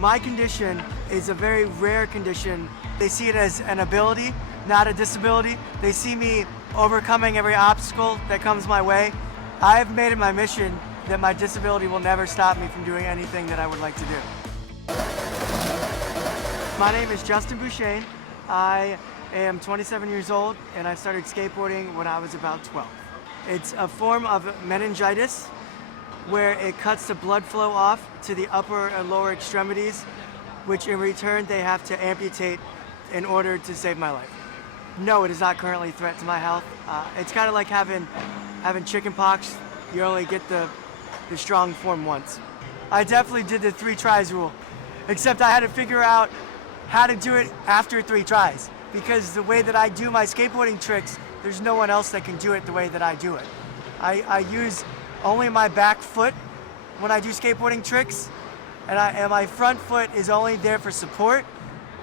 My condition is a very rare condition. They see it as an ability, not a disability. They see me overcoming every obstacle that comes my way. I've made it my mission that my disability will never stop me from doing anything that I would like to do. My name is Justin Beauchesne. I am 27 years old and I started skateboarding when I was about 12. It's a form of meningitis where it cuts the blood flow off to the upper and lower extremities, which in return they have to amputate in order to save my life. No, it is not currently a threat to my health. It's kind of like having chicken pox. You only get the strong form once. I definitely did the 3 tries rule, except I had to figure out how to do it after 3 tries, because the way that I do my skateboarding tricks, there's no one else that can do it the way that I do it. I use only my back foot when I do skateboarding tricks, and my front foot is only there for support.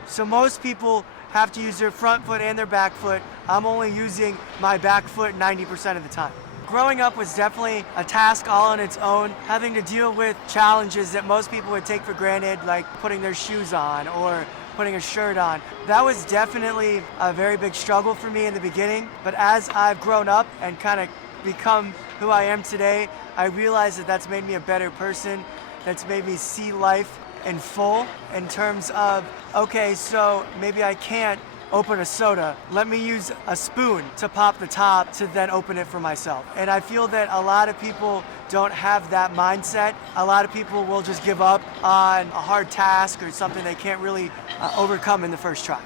So most people have to use their front foot and their back foot. I'm only using my back foot 90% of the time. Growing up was definitely a task all on its own, having to deal with challenges that most people would take for granted, like putting their shoes on or putting a shirt on. That was definitely a very big struggle for me in the beginning, but as I've grown up and kind of become who I am today, I realize that that's made me a better person, that's made me see life in full in terms of, okay, so maybe I can't open a soda. Let me use a spoon to pop the top to then open it for myself. And I feel that a lot of people don't have that mindset. A lot of people will just give up on a hard task or something they can't really overcome in the first try.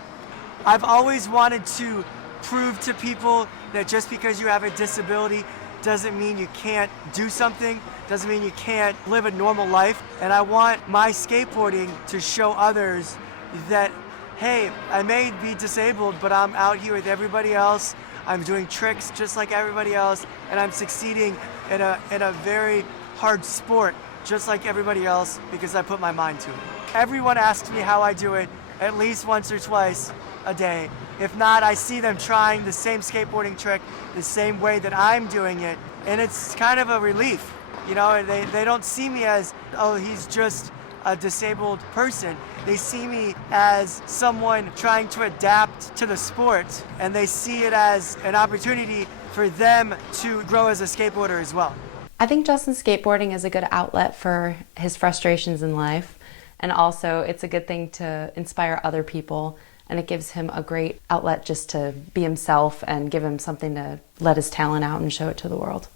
I've always wanted to prove to people that just because you have a disability doesn't mean you can't do something, doesn't mean you can't live a normal life. And I want my skateboarding to show others that, hey, I may be disabled, but I'm out here with everybody else. I'm doing tricks just like everybody else, and I'm succeeding in a very hard sport just like everybody else because I put my mind to it. Everyone asks me how I do it at least once or twice a day. If not, I see them trying the same skateboarding trick the same way that I'm doing it, and it's kind of a relief. You know, they don't see me as, oh, he's just a disabled person. They see me as someone trying to adapt to the sport, and they see it as an opportunity for them to grow as a skateboarder as well. I think Justin's skateboarding is a good outlet for his frustrations in life, and also it's a good thing to inspire other people, and it gives him a great outlet just to be himself and give him something to let his talent out and show it to the world.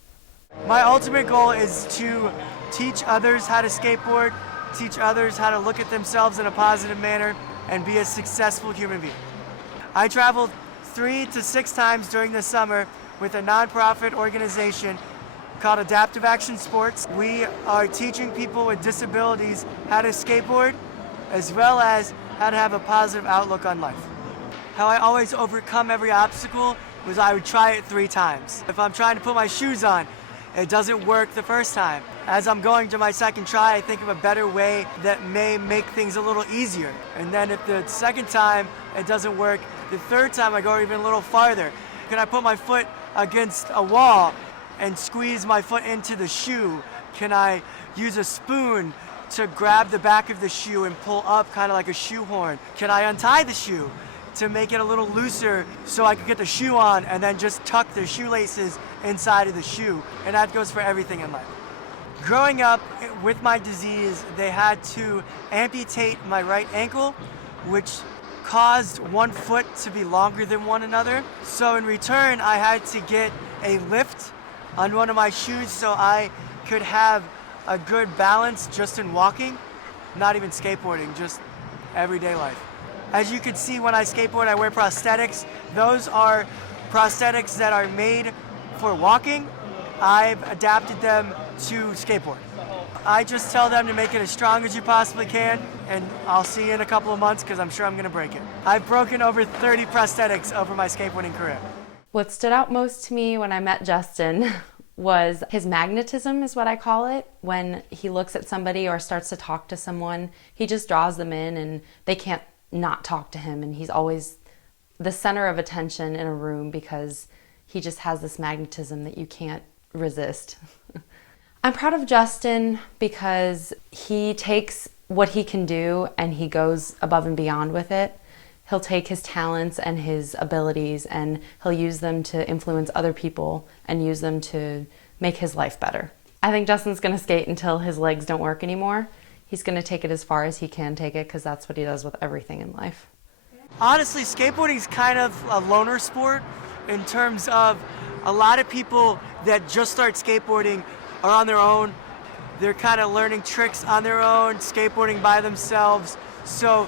My ultimate goal is to teach others how to skateboard, teach others how to look at themselves in a positive manner, and be a successful human being. I traveled 3 to 6 times during the summer with a nonprofit organization called Adaptive Action Sports. We are teaching people with disabilities how to skateboard, as well as how to have a positive outlook on life. How I always overcome every obstacle was I would try it 3 times. If I'm trying to put my shoes on, it doesn't work the first time. As I'm going to my second try, I think of a better way that may make things a little easier. And then if the second time it doesn't work, the third time I go even a little farther. Can I put my foot against a wall and squeeze my foot into the shoe? Can I use a spoon to grab the back of the shoe and pull up kind of like a shoehorn? Can I untie the shoe to make it a little looser so I can get the shoe on and then just tuck the shoelaces inside of the shoe? And that goes for everything in life. Growing up with my disease, they had to amputate my right ankle, which caused one foot to be longer than one another. So in return, I had to get a lift on one of my shoes so I could have a good balance just in walking, not even skateboarding, just everyday life. As you can see, when I skateboard, I wear prosthetics. Those are prosthetics that are made for walking. I've adapted them to skateboard. I just tell them to make it as strong as you possibly can, and I'll see you in a couple of months because I'm sure I'm going to break it. I've broken over 30 prosthetics over my skateboarding career. What stood out most to me when I met Justin was his magnetism, is what I call it. When he looks at somebody or starts to talk to someone, he just draws them in and they can't not talk to him, and he's always the center of attention in a room because he just has this magnetism that you can't resist. I'm proud of Justin because he takes what he can do and he goes above and beyond with it. He'll take his talents and his abilities and he'll use them to influence other people and use them to make his life better. I think Justin's going to skate until his legs don't work anymore. He's going to take it as far as he can take it because that's what he does with everything in life. Honestly, skateboarding is kind of a loner sport in terms of a lot of people that just start skateboarding are on their own. They're kind of learning tricks on their own, skateboarding by themselves. So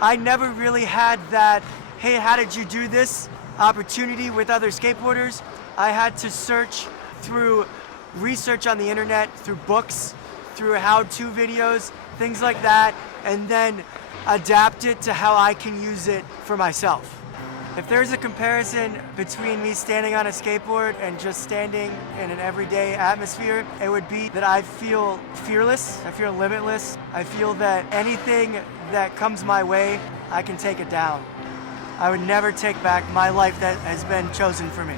I never really had that, hey, how did you do this opportunity with other skateboarders. I had to search through research on the internet, through books, through how-to videos, things like that, and then adapt it to how I can use it for myself. If there's a comparison between me standing on a skateboard and just standing in an everyday atmosphere, it would be that I feel fearless, I feel limitless, I feel that anything that comes my way, I can take it down. I would never take back my life that has been chosen for me.